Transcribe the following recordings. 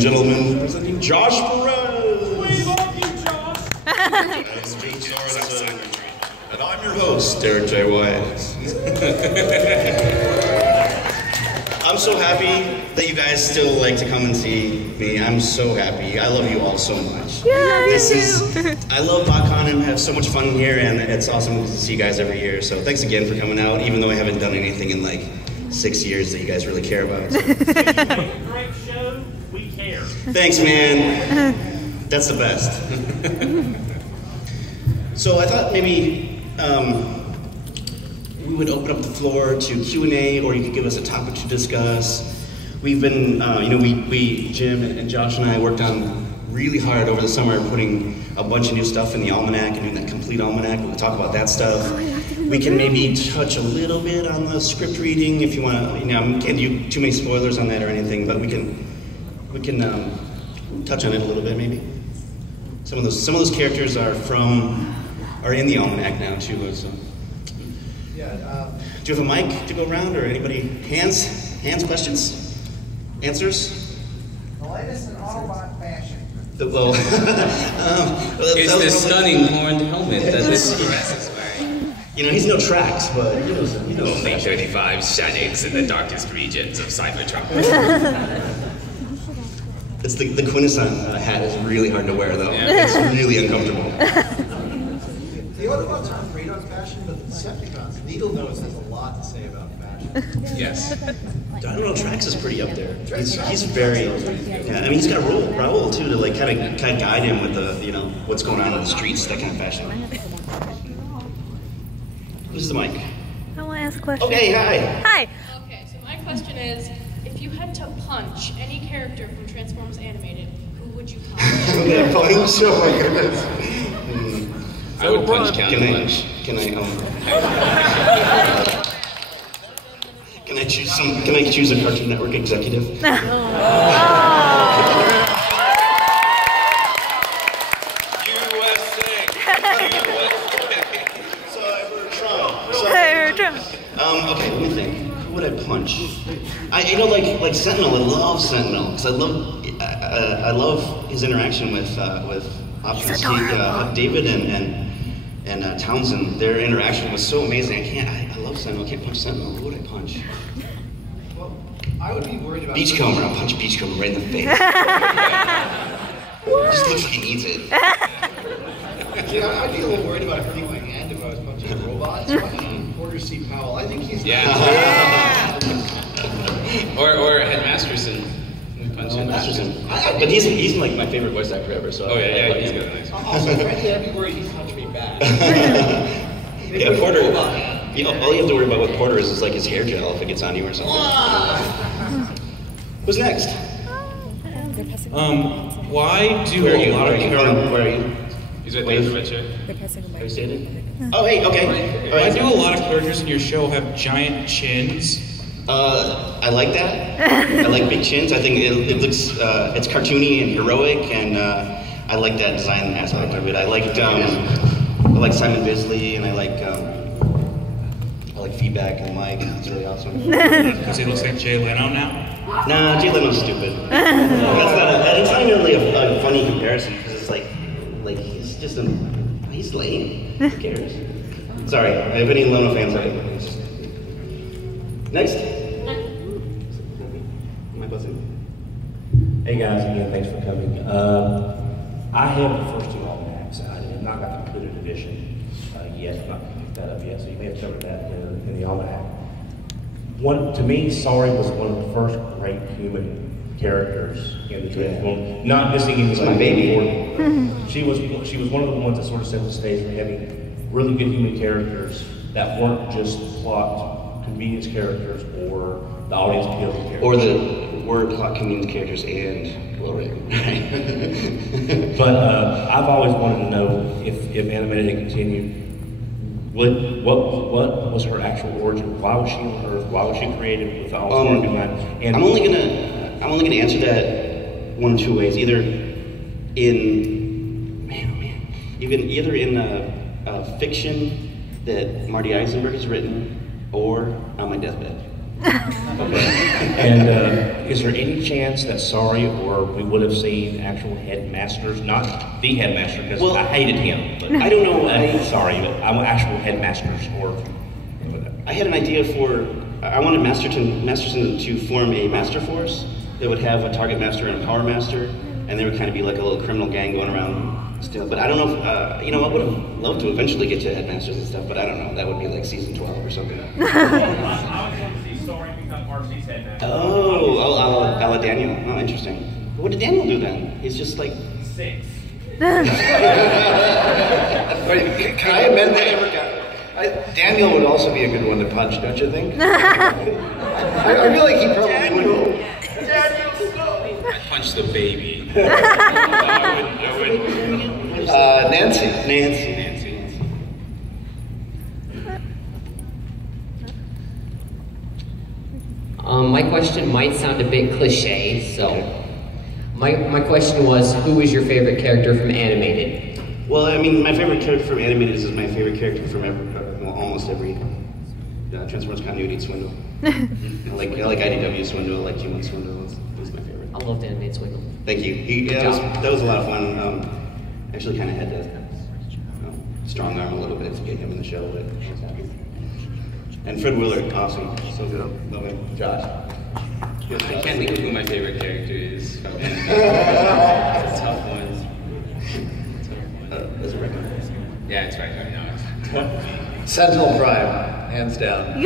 and gentlemen, presenting Josh Perez. We love you, Josh. Nice to meet you, and I'm your host, Derrick J. Wyatt. I'm so happy that you guys still like to come and see me. I'm so happy. I love you all so much. Yeah, I love Botcon and have so much fun here, and it's awesome to see you guys every year. So thanks again for coming out, even though I haven't done anything in like 6 years that you guys really care about. Great show. We care. Thanks, man. That's the best. So I thought maybe we would open up the floor to Q&A, or you could give us a topic to discuss. We've been, we Jim and Josh and I worked on really hard over the summer putting a bunch of new stuff in the almanac and doing that complete almanac. We'll talk about that stuff. We can maybe touch a little bit on the script reading if you want to. I can't do too many spoilers on that or anything, but we can touch on it a little bit maybe. Some of those characters are in the almanac now too. So. Yeah. Do you have a mic to go around, or anybody? Hands, questions, answers? The latest in Autobot fashion. It's the stunning horned helmet that this dress is wearing. He's no tracks, but he knows. Only 35 shadows in the darkest regions of Cybertron. It's the quintessence hat is really hard to wear, though. Yeah. It's really uncomfortable. The Autobots aren't great on fashion, but the Decepticons, Needle Nose has a lot to say about fashion. Yes. I don't know, Trax is pretty up there. He's very, yeah. I mean, he's got Raoul too to like kind of guide him with the what's going on in the streets, that kind of fashion. Who's the mic? I want to ask a question. Okay, hi. Hi. Okay, so my question is, if you had to punch any character from Transformers Animated, who would you punch? I'm gonna punch. Oh my goodness. I would punch Count Punch. Can I choose a Cartoon Network executive? Oh. USA. So I heard Trump. Okay, let me think. Who would I punch? Like Sentinel. I love Sentinel because I love his interaction with Optimus. David and Townsend. Their interaction was so amazing. I love Sentinel. I can't punch Sentinel. Who would I punch? Well, I would be worried about Beachcomber. I'll punch Beachcomber right in the face. Just looks like he needs it. I'd be a little worried about hurting my hand if I was punching a robot. So Porter C. Powell. I think he's Or Ed Masterson. Masterson. But he's like my favorite voice actor ever. So he's good. Nice. Also, frankly, I'd be worried he'd punch me back. Yeah, Porter. All you have to worry about with Porter is like his hair gel if it gets on you or something. Who's next? Why do a lot of characters? Where are you? He's right there. Right here. Are you standing? Oh, hey, okay. Why do a lot of characters in your show have giant chins? I like that. I like big chins. I think it looks, it's cartoony and heroic, and I like that design aspect of it. I like Simon Bisley, and I like Feedback and Mike. It's really awesome. Because he looks like Jay Leno now? Nah, Jay Leno's stupid. It's not even really a funny comparison, because it's like he's just he's lame. Who cares? Sorry, if any Leno fans are next. Am I buzzing? Hey guys, again, thanks for coming. I have the first two almanacs. I have not got the completed edition yet. I've not picked that up yet, so you may have covered that in the almanac. To me, Sari was one of the first great human characters in the Transformers. Not missing in my baby. She was one of the ones that sort of set the stage for having really good human characters that weren't just plot convenience characters or the audience appeal characters. Or the word plot convenience characters and glory. But I've always wanted to know if animated had continued, what was her actual origin? Why was she on Earth? Why was she created with all the behind? And I'm only gonna answer that one of two ways. Either in fiction that Marty Eisenberg has written, or on my deathbed. And is there any chance that Sorry or we would have seen actual headmasters, not the headmaster, because I hated him, but I don't know. Sorry, but I'm actual headmasters or. I had an idea for, I wanted Masterson to form a master force that would have a target master and a power master, and they would kind of be like a little criminal gang going around still. But I don't know if, I would have loved to eventually get to headmasters and stuff, but I don't know. That would be like season 12 or something. I was going to see Sorry become RC's headmaster. Oh, Daniel. Oh, interesting. What did Daniel do then? He's just like... 6. Can I amend that? Daniel would also be a good one to punch, don't you think? I feel like he probably would. I'd punch the baby. I wouldn't. Nancy. My question might sound a bit cliche, so my question was, who is your favorite character from animated? Well, I mean, my favorite character from animated is my favorite character from almost every Transformers continuity, Swindle. I like IDW Swindle, I like G1 Swindle. He's my favorite. I love animated Swindle. Thank you. That was a lot of fun. Actually, kind of had to strong arm a little bit to get him in the show, but I was happy. And Fred Willard, awesome. So good. Love him. Josh. I can't think of who my favorite character is. It's a tough one. Is it Rick? Yeah, it's right now. Sentinel Prime, hands down.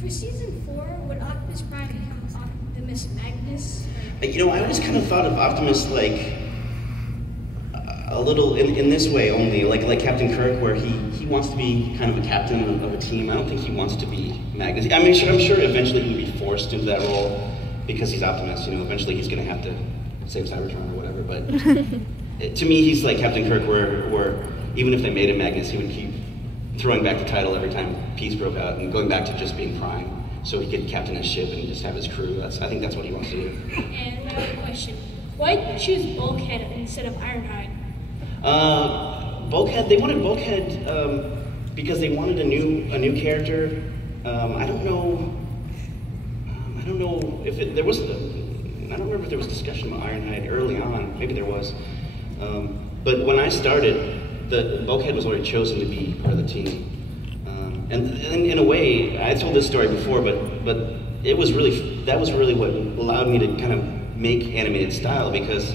For season 4, would Optimus Prime become Optimus Magnus? I always kind of thought of Optimus like a little in this way only, like Captain Kirk, where he wants to be kind of a captain of a team. I don't think he wants to be Magnus. I mean, I'm sure eventually he'll be forced into that role because he's Optimus. Eventually he's going to have to save Cybertron or whatever. But to me, he's like Captain Kirk, where even if they made him Magnus, he would keep throwing back the title every time peace broke out and going back to just being Prime, so he could captain his ship and just have his crew. I think that's what he wants to do. And another question: why choose Bulkhead instead of Ironhide? Bulkhead. They wanted Bulkhead because they wanted a new character. I don't know if there was. I don't remember if there was discussion about Ironhide early on. Maybe there was. But when I started, the Bulkhead was already chosen to be part of the team. And in a way, I told this story before, but that was really what allowed me to kind of make animated style, because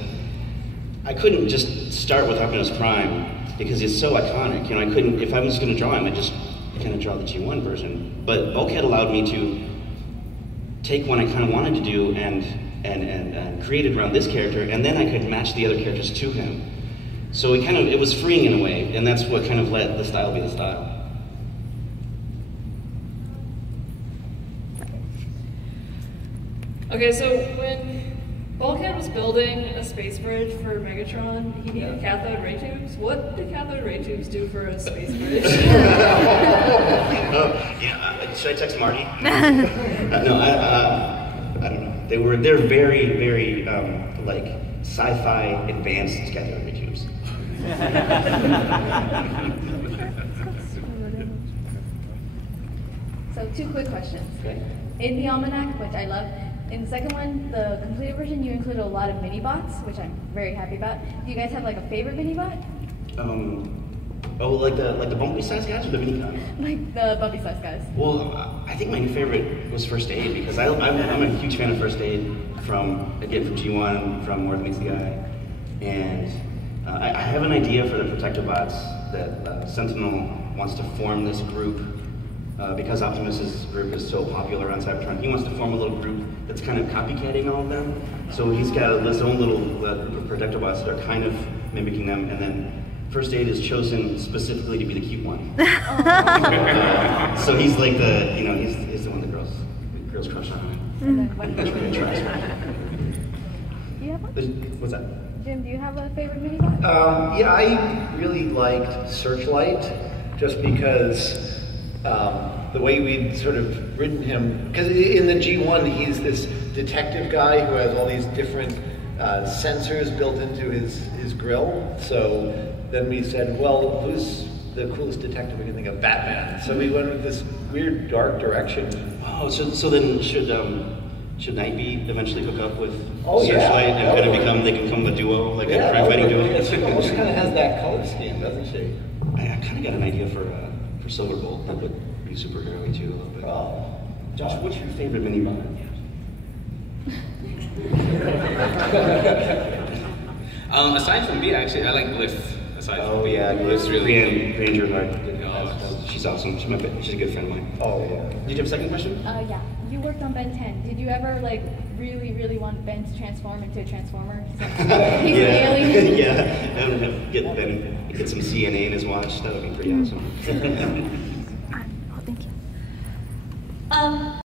I couldn't just start with Optimus Prime because it's so iconic. I couldn't, if I was going to draw him, I'd just kind of draw the G1 version. But Bulkhead allowed me to take what I kind of wanted to do and create it around this character, and then I could match the other characters to him. So it was freeing in a way, and that's what kind of let the style be the style. Okay, so when Bulkhead was building a space bridge for Megatron, he needed cathode ray tubes. What did cathode ray tubes do for a space bridge? Should I text Marty? No, I don't know. They're very, very like sci-fi advanced cathode ray tubes. So 2 quick questions. Okay. In the Almanac, which I love, in the second one, the completed version, you included a lot of mini-bots, which I'm very happy about. Do you guys have like a favorite mini-bot? Like the Bumblebee-sized guys or the mini-con? Like the Bumpy-sized guys. Well, I think my new favorite was First Aid, because I'm a huge fan of First Aid from G1, from More Than Meets the Eye. And I have an idea for the Protectobots that Sentinel wants to form this group because Optimus's group is so popular on Cybertron. He wants to form a little group that's kind of copycatting all of them. So he's got his own little group of Protectobots that are kind of mimicking them, and then First Aid is chosen specifically to be the cute one. So he's like he's the one the girls crush on. That's really attractive. Do you have one? What's that? Jim, do you have a favorite mini-bot? Yeah, I really liked Searchlight, just because the way we'd sort of written him, because in the G1 he's this detective guy who has all these different sensors built into his grill. So then we said, well, who's the coolest detective we can think of, Batman. So we went with this weird dark direction. Oh, so then should Nightbeat eventually hook up with Yeah. Searchlight and kind of become a duo, like a crime fighting duo? Yeah, she almost kind of has that color scheme, doesn't she? I kind of got an idea for Silverbolt. That would be superhero-y too a little bit. Oh. Josh, what's your favorite mini-bot? Aside from B, actually, I like Bliff. Aside from B, yeah, Bliff's really Grandeur Hart. Oh. She's awesome. She's a good friend of mine. Oh, yeah. Did you have a second question? Yeah. You worked on Ben 10. Did you ever like really want Ben to transform into a transformer? He's an alien. Yeah. Get some CNA in his watch. That would be pretty awesome.